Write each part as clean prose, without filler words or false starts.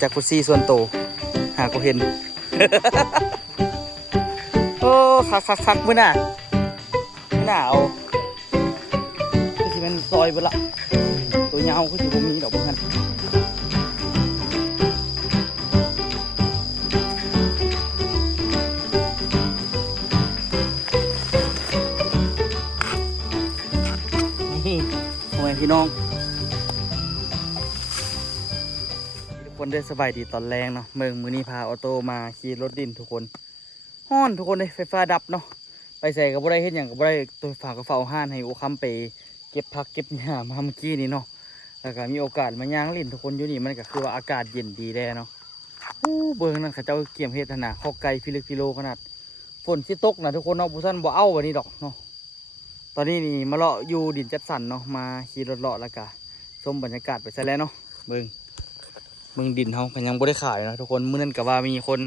จากกุซี่ส่วนโตหากูเห็น โอ้คักมื้อหน้าเอาคือสิเป็นซอยเบิดละตัวยาวคือสิบ่มีดอกบ่คั่นนี่โอ้ยพี่น้องทุกคนได้สบายดีตอนแรงเนาะมื้อนี้พาออโต้มาขี่รถดินทุกคนฮ้อนทุกคนเลยไฟฟ้าดับเนาะไปใส่กับบ่ได้เฮ็ดหยังกับบ่ได้ตัวฝากกระเป๋าห้านให้โอคัมไปเก็บผักเก็บหญ้ามาเมื่อกี้นี่เนาะแล้วก็มีโอกาสมาย่างลิ้นทุกคนอยู่นี่มันก็คือว่าอากาศเย็นดีแล้เนาะเบิ่งนั่นเขาเจ้าเกี่ยมเฮ็ดขนาดข้อไก่พิลึกพิโลขนาดฝนสิตกนะทุกคนเนาะผู้ท่านบ่เอาวันนี้ดอกเนาะตอนนี้นี่มาเลาะอยู่ดินจัดสรรเนาะมาขี่รถเลาะแล้วก็ชมบรรยากาศไปซะแล้วเนาะเบิ่งดินเฮาก็ยังบ่ได้ขายนะทุกคนมื้อนั้นก็ว่ามีคน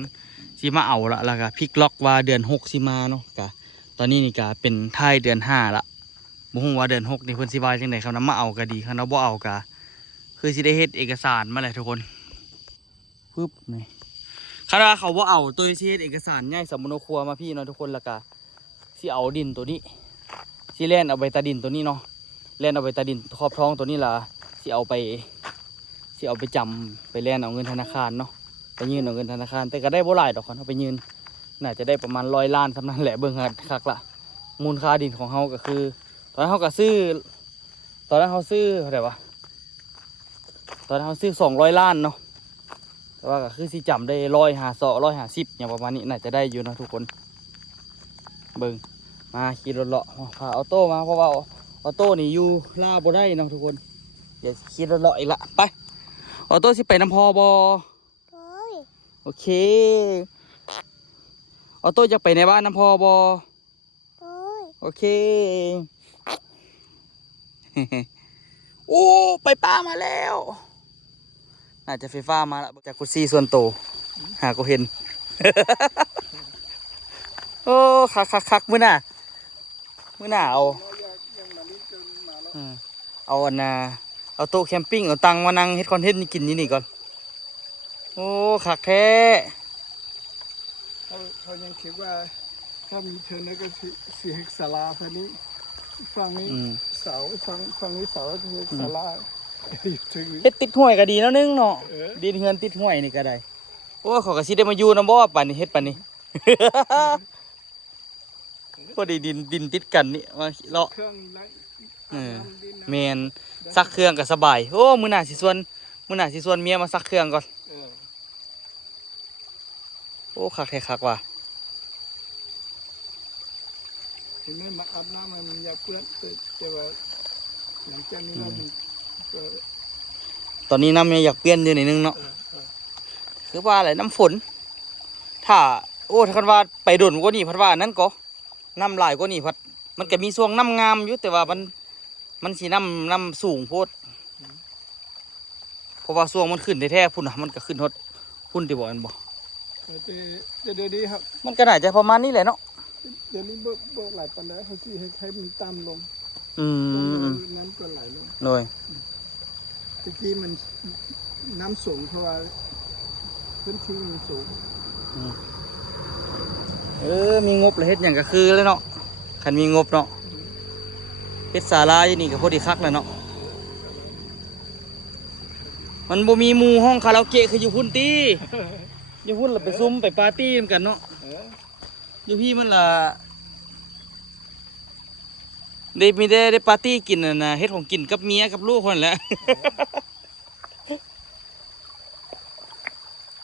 สิมาเอาละแล้วก็พลิกล็อกว่าเดือน6สิมาเนาะก็ตอนนี้นี่ก็เป็นท้ายเดือน5ละบ่ฮู้ว่าเดือน6นี่เพิ่นสิว่าจังได๋ครับนำมาเอาก็ดีคันเอาบ่เอาก็คือสิได้เฮ็ดเอกสารมาแหละทุกคนปึ๊บนี่คันว่าเขาบ่เอาตัวสิเฮ็ดเอกสารย้ายสำนักครัวมาพี่เนาะทุกคนแล้วก็สิเอาดินตัวนี้สิแล่นเอาใบตาดินตัวนี้เนาะแล่นเอาใบตาดินครอบท้องตัวนี้ล่ะสิเอาไปจำไปแล่นเอาเงินธนาคารเนาะไปยืนเอาเงินธนาคารแต่ก็ได้บ่หลายดอกคันเอาไปยืนน่าจะได้ประมาณ100 ล้านสำนั้นแหละเบิ่งคักละมูลค่าดินของเฮาก็คือตอนนั้นเฮาก็ซื้อเท่าไหร่วะตอนนั้นเฮาซื้อ200 ล้านเนาะแต่ว่าก็คือสิจำได้150อย่างประมาณนี้น่าจะได้อยู่นะทุกคนเบิ่งมาขี่รถเลาะพาออโต้มาเพราะว่าออโต้นี่อยู่ลาบ่ได้เนาะทุกคนเดี๋ยวขี่รถเลาะอีกละไปออโต้สิไปน้ำพอบ่โอเคออโต้จะไปในบ้านน้ำพอบอโอเค โอ้ไปป้ามาแล้วน่าจะไฟฟ้ามาแล้วจากกุซี่ส่วนโตหากูเห็น โอ้คักมื้อหน้าเอาอันน่ะเอาโต๊ะแคมปิ้งเอาตังมานั่งเฮ็ดคอนเทนต์นี่กินนี่ก่อนโอ้คักแท้เขายังคิดว่าถ้ามีเธอแล้วก็สีเฮกซาลาฝั่งนี้ฝั่งนี้เสาฝั่งนี้เสาก็คือศาลาเฮ็ดติดห้วยก็ดีแล้วนึงเนาะดินเฮือนติดห้วยนี่ก็ได้โอ้ขอยก็สิได้มาอยู่นำบ่ป่านนี้เฮ็ดป่านนี้ พอดีดินติดกันนี่มาเลาะแมนซักเครื่องก็สบายโอ้มื้อหน้าสิชวนเมียมาซักเครื่องก่อนโอ้คักแท้คักว่ะเห็นไหมมาอาบน้ำมันอย่าเปื้อนแต่ว่าหลังจากนี้เราตอนนี้น้ำยังอยากเปลี่ยนอยู่นิดนึงเนาะคือว่าอะไรน้ำฝนถ้าถ้าคันว่าไปโดนกว่านี้พัดว่านั้นก็น้ำลายกว่านี้พัดมันก็มีช่วงน้ำงามอยู่แต่ว่ามันสีน้ำสูงโพดเพราะว่าช่วงมันขึ้นแท้ๆพุ่นนะมันก็ขึ้นฮดพุ่นที่บอกกันบอกจะดีครับมันก็น่าจะประมาณนี้แหละเนาะเดี๋ยวนี้เบิกหลายปันแล้วเขาชี้ให้มันต่ำลงนั้นก็ไหลลงโดยตะกี้มันน้ำสูงเพราะว่าพื้นที่มันสูงมีงบเลยเฮ็ดอย่างก็คือเลยเนาะคันมีงบเนาะเฮ็ดศาลาอยู่นี่ก็พอดีคักเลยเนาะมันบ่มีหมู่ห้องคาราโอเกะคืออยู่พุ่นตีอยู่พุ่นเราไปซุ่มไปปาร์ตี้กันเนาะอยู่พี่มันล่ะได้ปาร์ตี้กินนะเฮ็ดของกินกับเมียกับลูกคนแหละ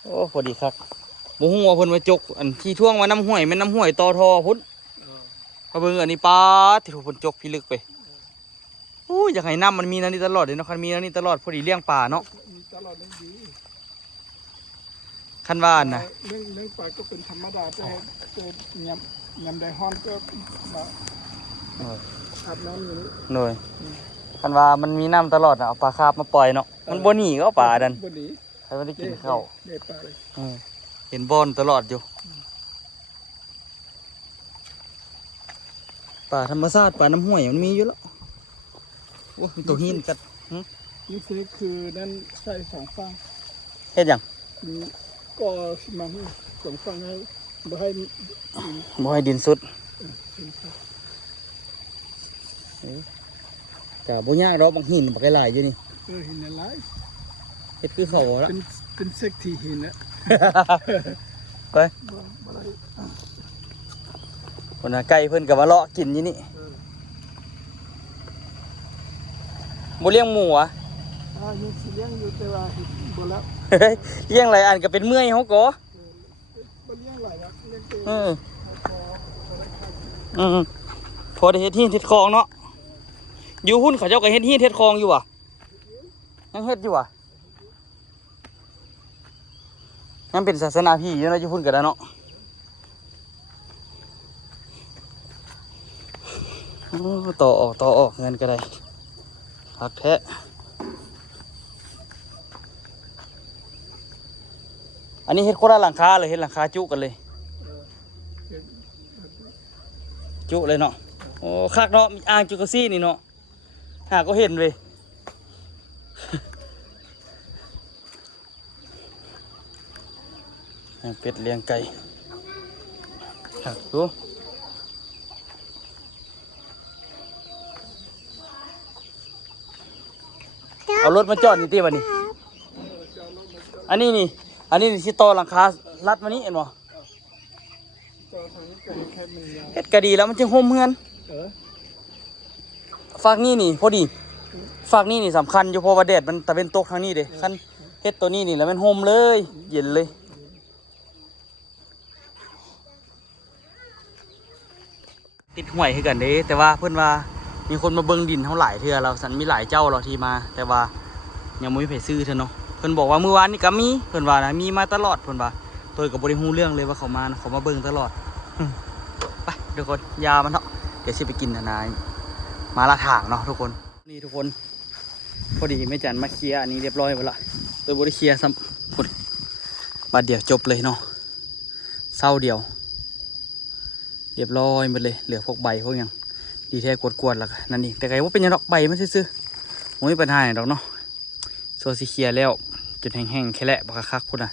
โอ้พอดีครับบ่ฮู้ว่าเพิ่นมาจกอันที่ท่วงว่าน้ำห้วยแม่นน้ำห้วยต่อทอพุ่นเขาเบิ่งอันนี้ปลาที่ถูกเพิ่นจกพิลึกไปโอ้ยอยากให้น้ำมันมีนั่นนี่ตลอดเลยเนาะคันมีนั่นนี่ตลอดพอดีเลี้ยงปลาเนาะตลอดเลยดีคันว่านะเรื่องปลาก็เป็นธรรมดาแต่ยำได้ฮ้อนก็มาอาบน้ำอยู่นี่หน่อยคันว่ามันมีน้ำตลอดเอาปลาคาบมาปล่อยเนาะมันบ่หนีก็ปลาดันบ่หนีใครไม่ได้กินข้าวปลาเลยเห็นบอลตลอดอยู่ปลาธรรมชาติปลาน้ำห้วยมันมีอยู่แล้วโอ้ตัวหินกัดนี่คือนั่นใส่2 ฝั่ง เฮ็ดหยัง ก็มันสองฝั่งให้บ่ให้ บ่ให้ดินสุดก็บ่ยากดอกบางหินบักหลายอยู่นี่ หินอะไร เฮ็ดคือเขาละ เป็นเซ็กที่หินนะ ไป บ่ได้ คนน่ะไก่เพิ่นก็มาเลาะกินอยู่นี่บ่เลี้ยงหมูอ่ะ ยังสิเลี้ยงอยู่แต่ว่าบ่แล้ว เลี้ยงหลายอันก็เป็นเมื่อยเฮาก็ บ่เลี้ยงหลายครับเลี้ยงเต็ม พอได้เฮ็ดที่เฮ็ดคลองเนาะอยู่หุ้นเขาเจ้าก็เฮ็ดที่เฮ็ดคลองอยู่อ่ะยังเฮ็ดอยู่อ่ะยังเป็นศาสนาพี่อยู่นะอยู่หุ้นก็ได้เนาะต่อออกเงินก็ได้หักแท้อันนี้เฮ็ดโคราชหลังคาเลยเฮ็ดหลังคาจุกันเลยจุเลยเนาะโอ้คักเนาะมีอ่างจุกซี่นี่เนาะหาก็เห็นเว้ย เป็ดเลี้ยงไก่ดูเอารถมาจอดนี่ตีวันนี้อันนี้นี่ที่ต่อหลังคาลัดมานี่เห็นบ่เฮ็ดก็ดีแล้วมันจะห่มเฮือนฝากนี่พอดีฝากนี่สำคัญอยู่เพราะว่าแดดมันตะเวนตกทางนี้เด้คันเฮ็ดตัวนี้นี่แล้วมันห่มเลยเย็นเลยติดห่วยให้กันเด้แต่ว่าเพิ่นว่ามีคนมาเบิ่งดินเท่าหลายเทื่อเราสันมีหลายเจ้าเราที่มาแต่ว่ายังไม่มีไผซื้อเท่าเนาะเพิ่นบอกว่าเมื่อวานนี่ก็มีเพิ่นว่านะมีมาตลอดเพิ่นว่าตัวก็บ่ได้ฮู้เรื่องเลยว่าเขามานะเขามาเบิ่งตลอดไปทุกคนยามันเนาะเดี๋ยวสิไปกินนายมาละถางเนาะทุกคนนี่ทุกคนพอดีแม่จันมาเคลียร์อันนี้เรียบร้อยหมดละตัวบ่ได้เคลียร์ซ้ำคนบาดเดียวจบเลยเนาะเศร้าเดียวเรียบร้อยหมดเลยเหลือพวกใบพวกยังดีแท้กวดๆแล้วนั่นนี่แต่ไงว่าเป็นยังดอกใบมันซื่อๆไม่มีปัญหาอย่างดอกเนาะโซซิเคลียร์แล้วจุดแห้งๆแค่แหละบักคักพุ่นน่ะ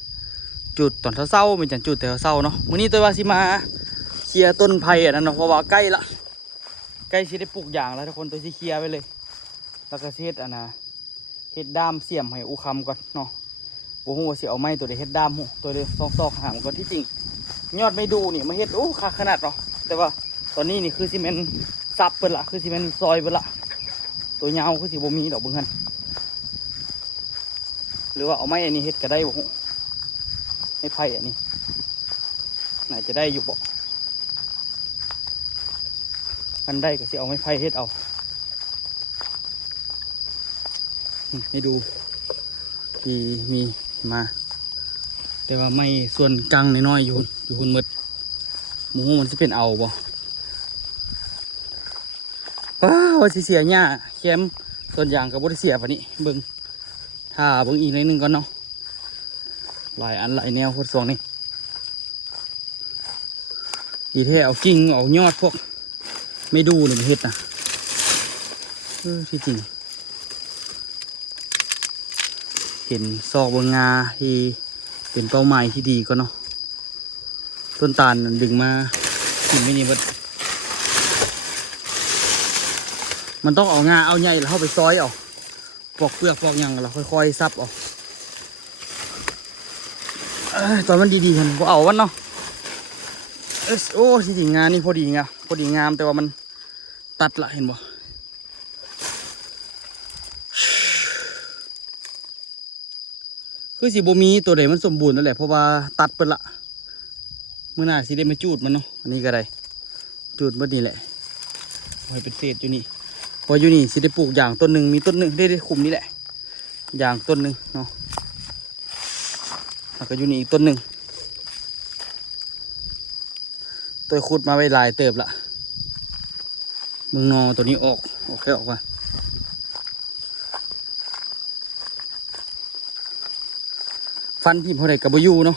จุดตอนเศร้าๆมีจันจุดแต่เศร้าเนาะมื้อนี้ตัวว่าสิมาเคลียร์ต้นไผ่อันนั้นเนาะเพราะว่าใกล้ละใกล้สิได้ปลูกอย่างแล้วทุกคนตัวสิเคลียร์ไปเลยแล้วก็เฮ็ดอันน่ะเฮ็ดด้ามเสียมให้อุคำก่อนเนาะบ่ฮู้ว่าสิเอาไม้ตัวใดเฮ็ดด้ามหูตัวเดียวซอกๆหามก่อนที่จริงยอดไม่ดูนี่มาเฮ็ดโอ้คักขนาดเนาะแต่ว่าตอนนี้นี่คือซีเมนต์ซับเปิดละคือซีเมนต์ซอยเปิดละตัวยาวคือสิบ่มีดอกเบิ่งหั่นหรือว่าเอาไม้อันนี้เฮ็ดก็ได้บ่ฮู้ไม้ไผ่อันนี้น่าจะได้อยู่บ่กันได้ก็สิเอาไม้ไผ่เฮ็ดเอาให้ดูที่มีมาแต่ว่าไม่ส่วนกลางน้อยๆอยู่หุ่นหมดหมูมันจะเป็นเอาบ่ว่าสิเสียหญ้าแคมส่วนอย่างกับบริเสียปะนี้เบิ่งถ้าเบิ่งอีกนิดนึงก่อนเนาะหลายอันหลายแนวพวกส่วนนี้ดีแท้เอากิ่งเอายอดพวกไม่ดูเลยมันเฮ็ดนะที่จริงเห็นซอกบนงาที่เป็นเป้าหมายที่ดีก็เนาะต้นตาลดึงมากินไม่นี่เบิดมันต้องเอางาเอาใหญ่แล้วเข้าไปซอยเอาปอกเปลือกปอกหยังแล้วค่อยๆซับเอาตอนมันดีๆกันก็เอาวันเนาะโอ้ที่จริงงานนี่พอดีงามแต่ว่ามันตัดละเห็นบ่คือสิบ่มีตัวใดมันสมบูรณ์นั่นแหละเพราะว่าตัดไปละเมื่อหน้าสิได้มาจูดมันเนาะอันนี้ก็ได้จูดมันนี่แหละไว้เป็นเศษอยู่นี่พออยู่นี่สิได้ปลูกอย่างต้นหนึ่งมีต้นหนึ่งได้คุมนี่แหละอย่างต้นหนึ่งเนาะแล้วก็อยู่นี่อีกต้นหนึ่งตัวขุดมาไว้ลายเติบละมึงนอตัวนี้ออกแค่ออกมาฟันที่พอได้กับบยูเนาะ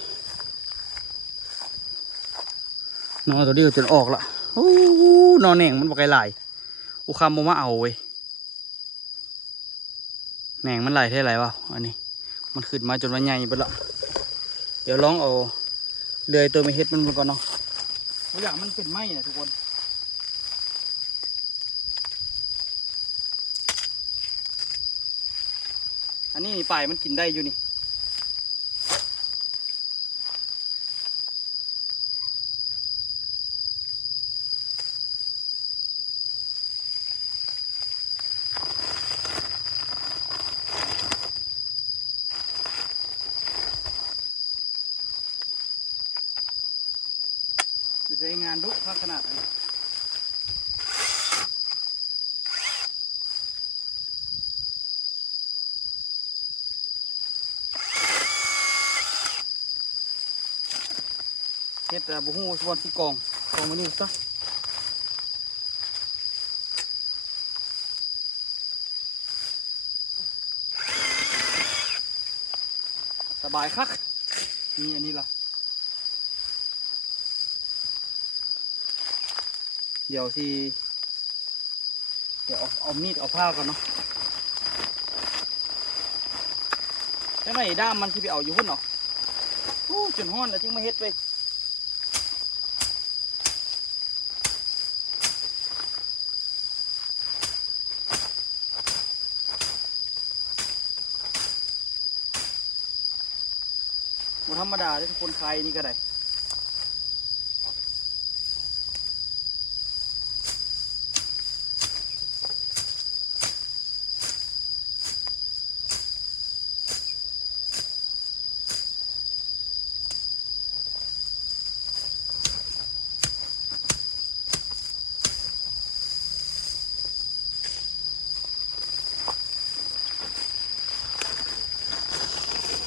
นอตัวนี้ก็จนออกละโอ้นอแหน่งมันบอกไกลหลายอุคำบ่มาเอาเว้ยแหน่งมันไหลเท่าไรวะอันนี้ มันขึ้นมาจนว่าใหญ่ไปละเดี๋ยวลองเอาเลื่อยตัวไม่เฮ็ดมันก่อนเนาะตัวอย่างมันเป็นไม้นะทุกคนอันนี้นี่ปลายมันกินได้อยู่นี่จะใช้งานดุขนาดนี้เฮ็ดบุหูสวนสิกองมานี่ซะสบายคักนี่อันนี้ล่ะเดี๋ยวเอามีดเอาผ้าก่อนเนาะแล้วไหนด้ามมันที่ไปเอาอยู่หุ่นเนาะจนห้อนแล้วจึงมาเฮ็ดไปบ่ธรรมดาเลยทุกคนใครนี่ก็ได้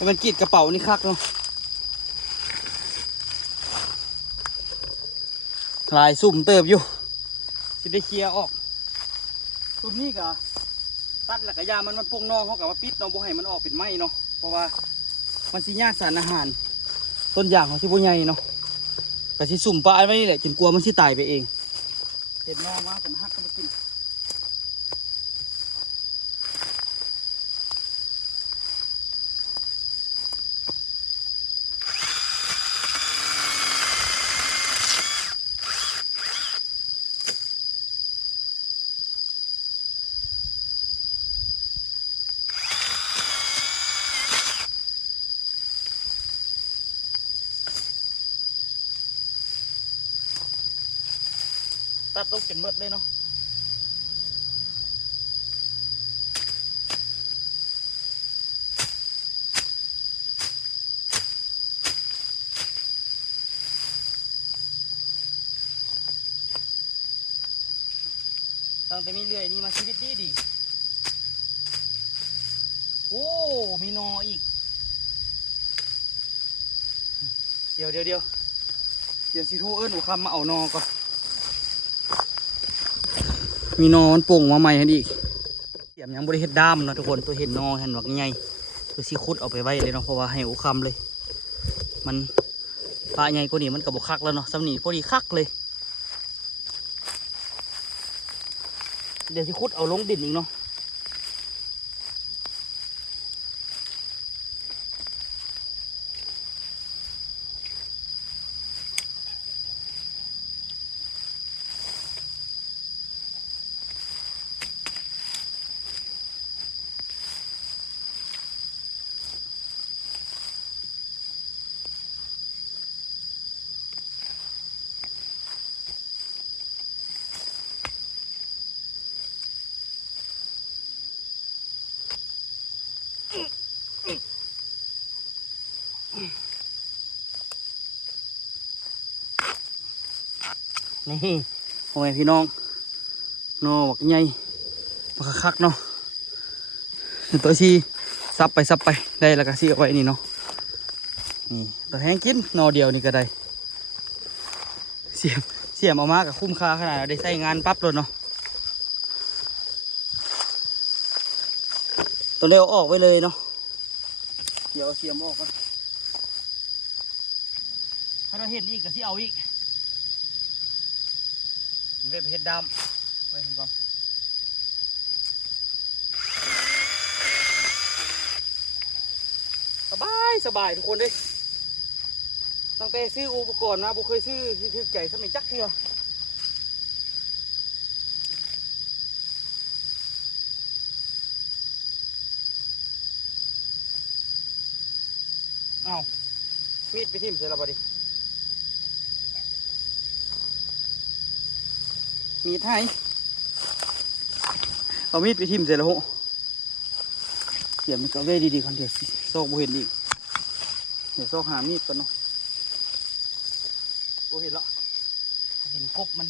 มันกรีดกระเป๋านี่คักเนาะลายสุ่มเติบอยู่สิได้เคลียร์ออกสุ่มนี่กะตัดหลักยามันปงนองเขากับว่าปิดเนาะบ่ให้มันออกเป็นไม้เนาะเพราะว่ามันสิยากสารอาหารต้นอย่างของสิบ่ใหญ่เนาะแต่สิสุ่มปลาไว้นี่แหละจนกลัวมันสิตายไปเองเห็นนอมากันฮักก็ไปกินตัดต้องเป็นเบิดเลยเนาะตั้งแต่มีเรื่อยนี่มาชีวิตดีโอ้มีนออีกเดี๋ยวสิโทรเอิ้นหนูคำมาเอานอก่อนมีนอมันป่งมาใหม่อีกเสียมยังบริเฮ็ดด้ามเนาะทุกคนตัวเห็นนอเห็นหวักใหญ่ตัวสิคุดเอาไปไว้เลยเนาะเพราะว่าให้อุคำเลยมันปลาใหญ่กว่านี้มันกับบกคักแล้วเนาะสำนีพอดีคักเลยเดี๋ยวสิคุดเอาลงดินอีกเนาะนี่พ่อแม่พี่น้องนอบักใหญ่บักคักเนาะตัวชีซับไปได้แล้วก็ซีเอาไว้นี่เนาะนี่ตัวแห้งกินนอเดียวนี่ก็ได้เสียมเอามากับคุ้มค่าขนาดได้ใช้งานปั๊บเลยเนาะตัวเร็วออกไว้เลยเนาะเดี๋ยวเอาเสียมออกก่อนถ้าเราเห็นอีกก็สิเอาอีกเว็บเห็ดดำไว้ก่อน สบายทุกคนเลยตั้งแต่ซื้ออุปกรณ์มาบุเคยซื้อที่ถือใจสมัยจักเทื่ออ้าวมีดไปทิ่มเสร็จแล้วบ่ดิมีดให้เอามีดไปทิ่มเสร็จแล้วโหเสียบมันก็เว้ดีๆคนเดียวซอกบ่เห็นอีกเดี๋ยวซอกหามีดก่อนเนาะโอ้เห็นแล้วดินกบมัน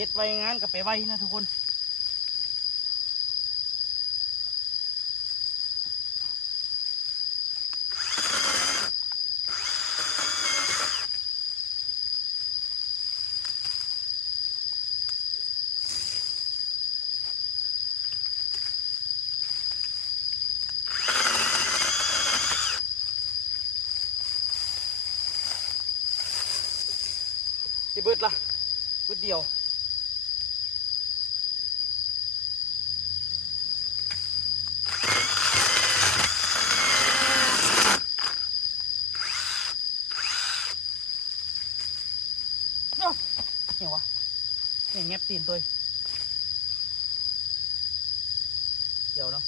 เฮ็ดไว้งานกับไปไว้นะทุกคนที่เบิดละเบิดเดียวเนี่ยวะเนี่ยแงบตีนตัวเดี๋ยวเนาะ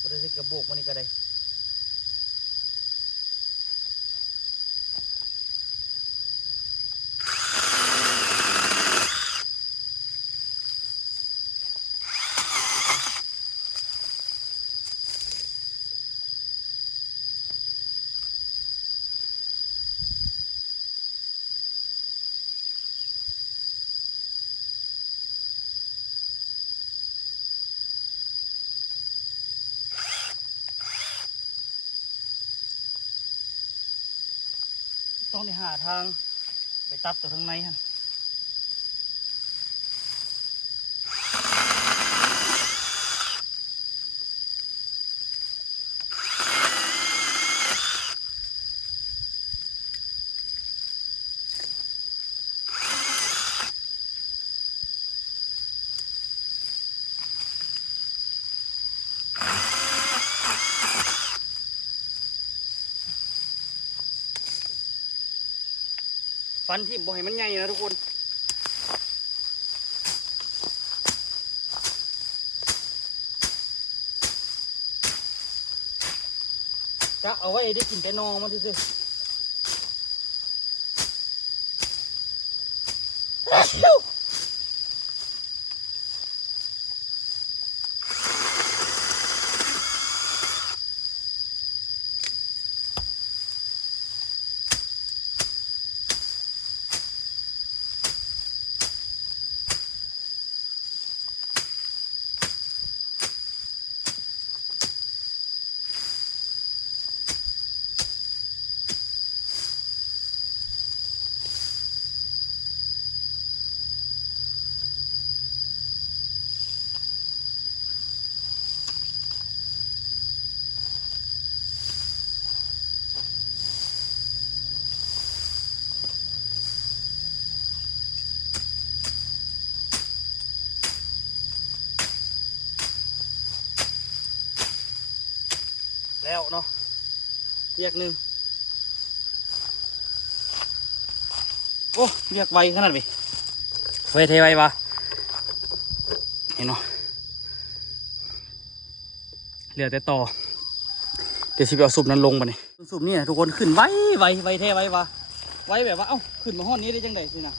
ก็ได้สิกระโบกมันนี่ก็ได้ต้องได้หาทางไปตัดตัวข้างในฮะฟันที่บ่ให้มันใหญ่นะทุกคนจะเอาไว้ได้กินแต่นอมันซื่อแล้วเนาะเรียกหนึ่งโอ้เรียกไวขนาดไหนไวเทไววะเห็นเนาะเหลือแต่ต่อเดี๋ยวสิไปเอาสูบนั้นลงมาเนี่ยสูบนี่นะทุกคนขึ้นไวเทไววะไวแบบว่าเอ้าขึ้นมาห้องนี้ได้จังไดสินะ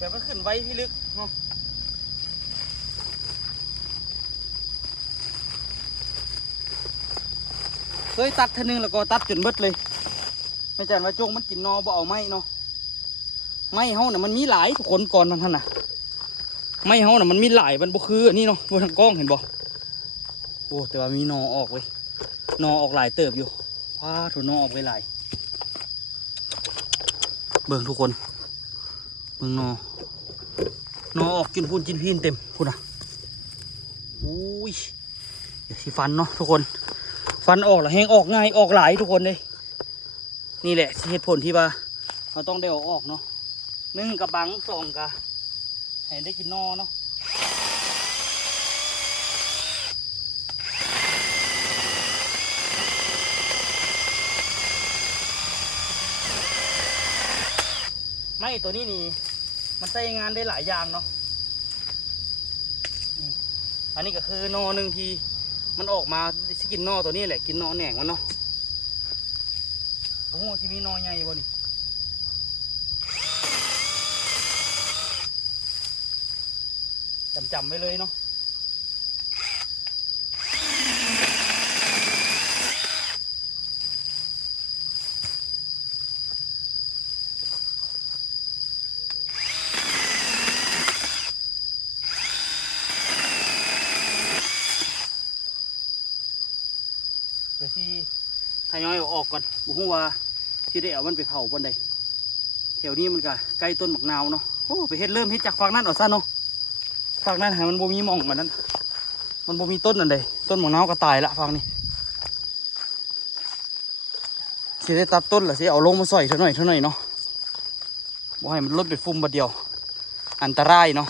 แบบมันขึ้นไว้พี่ลึกเนาะเคยตัดเท่านึงแล้วก็ตัดจนเบิดเลยไม่ใช่ว่าจงมันกินนอบ่เอาไม้เนาะไม้เฮาน่ะมันมีหลายทุกคนก่อนนั่นน่ะไม้เฮาน่ะมันมีหลายมันบ่คืออันนี้เนาะบนทางกล้องเห็นบ่โอ้แต่ว่ามีนอออกเว้ยนอออกหลายเติบอยู่ว้าถูนอออกไปหลายเบิ่งทุกคนเบิ่งนอออกกินพูนกินพีนเต็มพูนอ่ะอุ้ยเดี๋ยวสิฟันเนาะทุกคนฟันออกแล้วแห้งออกง่ายออกหลายทุกคนเลยนี่แหละเหตุผลที่ว่าเราต้องได้เอาออกเนาะ1 กระบัง2 กะให้ได้กินนอเนาะไม่ตัวนี้นี่มันใช้งานได้หลายอย่างเนาะอันนี้ก็คือนอหนึ่งทีมันออกมาสิกินนอตัวนี้แหละกินนอแหน่งมันเนาะโอ้โหจะมีนอใหญ่บ่นี่จำไว้เลยเนาะเดี๋ยวสิทยอยเอาออกก่อนบุ้งว่าที่ได้เอามันไปเผาบนใดแถวนี้มันก็ใกล้ต้นมะนาวเนาะโอ้ไปเฮ็ดเริ่มเฮ็ดจากฝั่งนั้นเอาซะเนาะฝั่งนั้นหามันบ่มีหม่องมันนั้นมันบ่มีต้นอันใดต้นมะนาวก็ตายละฝั่งนี้สิได้ตัดต้นล่ะสิเอาลงมาใส่เท่าหน่อยเนาะบ่ให้มันลดเป็นฟุ่มบัดเดียวอันตรายเนาะ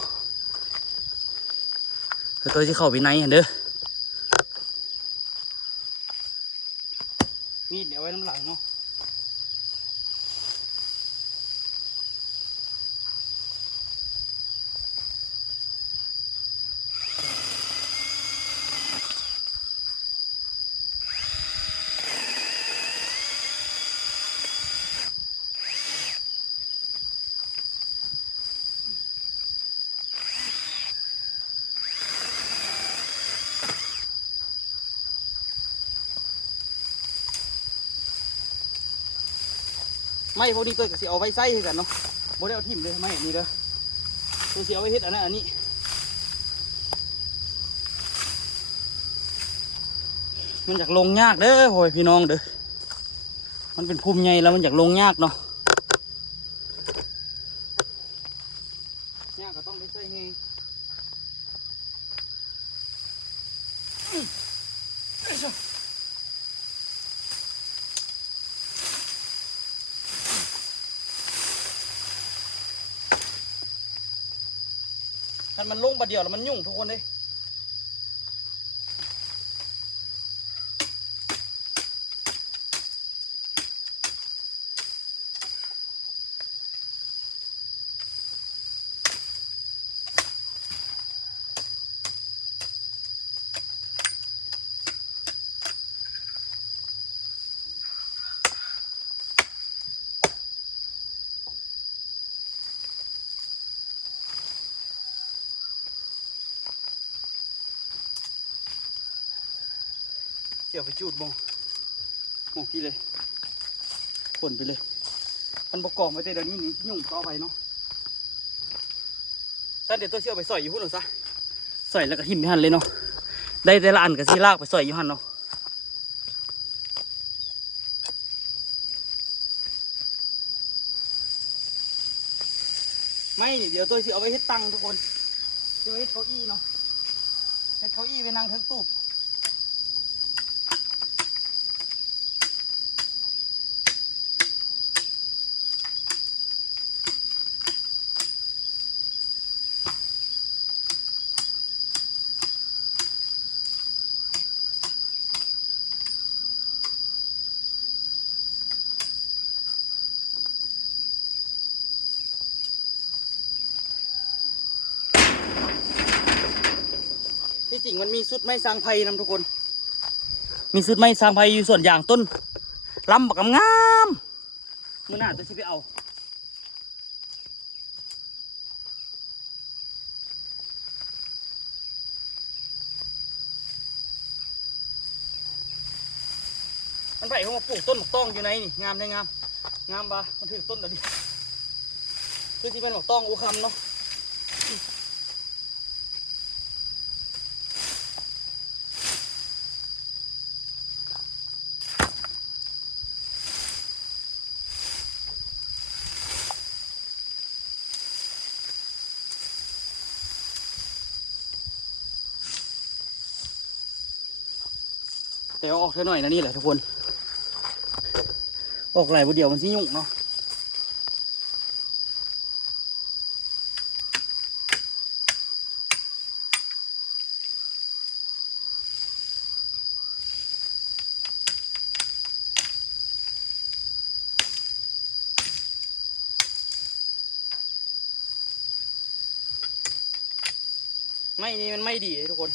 เดี๋ยวตัวที่เข้าไปในเด้อมีดเดี๋ยวไว้น้ำหลังเนาะไม่พวกนี้ตัวก็สิเอาไว้ใส่ให้กันเนาะบ่ได้เอาทิ่มเลยไม่อันนี้เด้อตัวสิเอาไว้เฮ็ดอันนั้นอันนี้มันอยากลงยากเด้อโหยพี่น้องเด้อมันเป็นภูมิใหญ่แล้วมันอยากลงยากเนาะยากก็ต้องได้ใส่เฮงถ้ามันลงประเดี๋ยวแล้วมันยุ่งทุกคนเลยเกี่ยวไปจูดมองพี่เลยขนไปเลยมันประกอบไว้แต่เดี๋ยวนี้นี่ยุ่งต่อไปเนาะถ้าเดี๋ยวตัวเชี่ยวไปใส่อยู่หุ่นหรอซะใส่แล้วก็ทิ่มไปหั่นเลยเนาะได้แต่ละอันก็สิลากไปใส่อยู่หั่นเนาะไม่เดี๋ยวตัวสิเอาไปเฮ็ดตังทุกคนจะไปเฮ็ดเก้าอี้เนาะเฮ็ดเก้าอี้ไปนั่งเทิงตู้ที่จริงมันมีสุดไม้สร้างไผ่นำทุกคนมีสุดไม้สร้างไผ่อยู่ส่วนอย่างต้นลำบักงามมื้อหน้าตัวสิไปเอา ไผ่เขามาปลูกต้นหมกต้องอยู่ในนี่งามได้งามงามบ่มันถือต้นแบบนี้คือที่เป็นหมกต้องอูคำเนาะแต่เอาออกเท่าหน่อยนะนี่แหละทุกคนออกไหลบุเดียวมันสิยุ่งเนาะไม่นี่มันไม่ดีทุกคน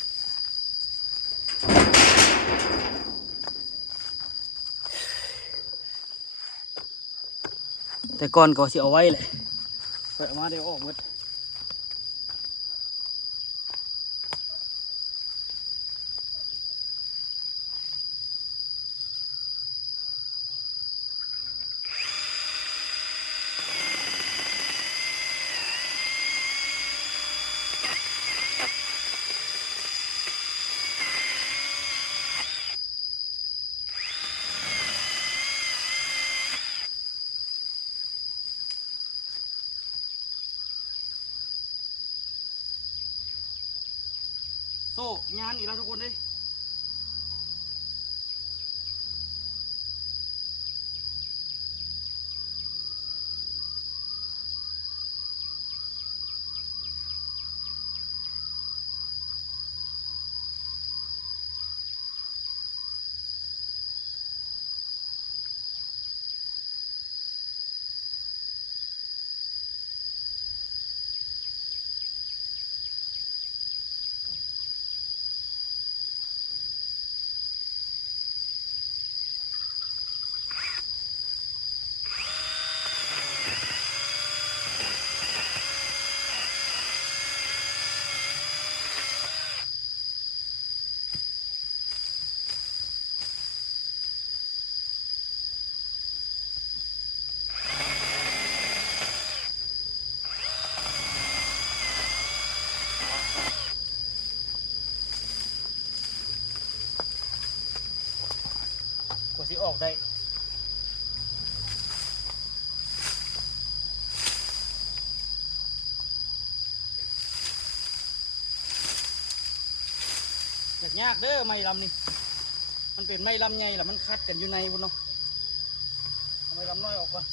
แต่ก่อนก็สิเอาไว้เลยเปิดมาเดี๋ยวออกหมดโซ่งานอีกแล้วทุกคนเลยกว่าสิออกได้ยากเด้อไม้ลำนี่มันเป็นไม้ลำใหญ่แหละมันคัดกันอยู่ในพุ่นเนาะเอาไม้ลำน้อยออกก่อน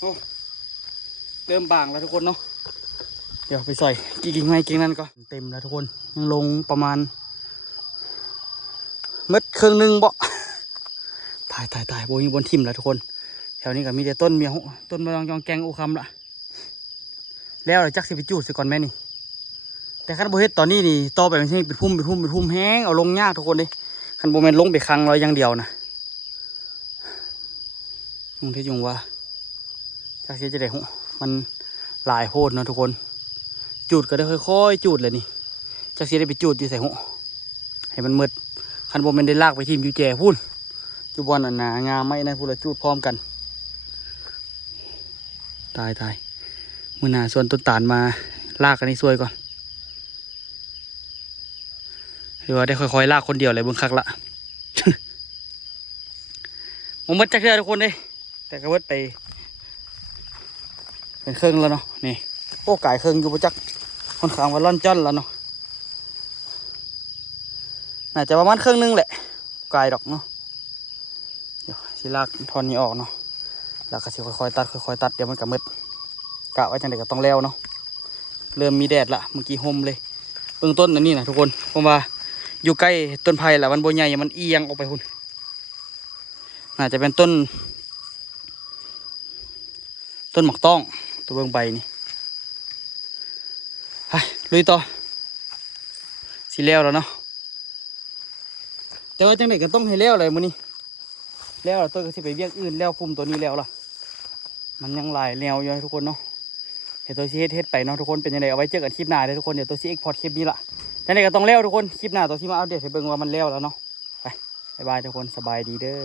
โอ้เริ่มบางแล้วทุกคนเนาะเดี๋ยวไปใส่กิ่งไม้กิ่งนั้นก่อนเต็มแล้วทุกคนยังลงประมาณมัดครึ่งหนึงบ่ตายโบยบนทิ่มแล้วทุกคนแถวนี้ก็มีแต่ต้นเมียต้นมะยองแกงอุคำละแล้วเราจักสิไปจูดสิก่อนแม่นี่แต่คันโบเฮ็ดตอนนี้นี่ต่อไปมันใช่เป็นพุ่มแห้งเอาลงยากทุกคนเลยคันโบแมนลงไปครั้งเราอย่างเดียวนะลุงที่จุงว่าจักสิจะได้หัวมันหลายโพดเนาะทุกคนจูดก็ได้ค่อยๆจูดเลยนี่จักสิได้ไปจูดอยู่ใส่หัวให้มันมืดคันโบแมนได้ลากไปทิ่มอยู่แก่พุ่นจุบอลหนางามไม่นะพูดละจูดพร้อมกันตายมือหนาส่วนต้นตาลมาลากกันนี่ซวยก่อนหรือว่าได้ค่อยๆลากคนเดียวเลยเบิ่งคักละ ผมมัดจักเทื่อทุกคนเลย แต่ก็เบิดไปเป็นเครื่องแล้วเนาะนี่โอ้กายเครื่องอยู่ประจักค่อนข้างว่าร่อนจ้อนแล้วเนาะน่าจะประมาณเครื่องนึงแหละกายดอกเนาะเดี๋ยวสิลากทอนนี้ออกเนาะแล้วก็สิค่อยๆตัดค่อยๆตัดเดี๋ยวมันก็มืดกะไว้จังไดก็ต้องแล้วเนาะเริ่มมีแดดละเมื่อกี้ห่มเลยเบื้องต้นอันนี้นะทุกคนผมว่าอยู่ใกล้ต้นไผ่แหละมันโบใหญ่มันเอียงออกไปคุณน่าจะเป็นต้นหมากต้องตัวเบื้องใบนี่ไปลุยต่อสิแล้วแล้วเนาะแต่ว่าจังไดก็ต้องให้แล้วเลยมื้อนี้แล้วตัวก็สิไปเวียกอื่นแล้วพุ่มตัวนี้แล้วล่ะมันยังหลายแนวอยู่ทุกคนเนาะเดี๋ยวตัวซีเฮ็ดไปเนาะทุกคนเป็นยังไงเอาไว้เจอกันคลิปหน้าเลยทุกคนเดี๋ยวตัวซีเอ็กพอร์ตคลิปนี้ละจังไดก็ต้องแล้วทุกคนคลิปหน้าตัวซีมาอัปเดตให้เบิ่งว่ามันแล้วแล้วเนาะไปบ๊ายบายทุกคนสบายดีเด้อ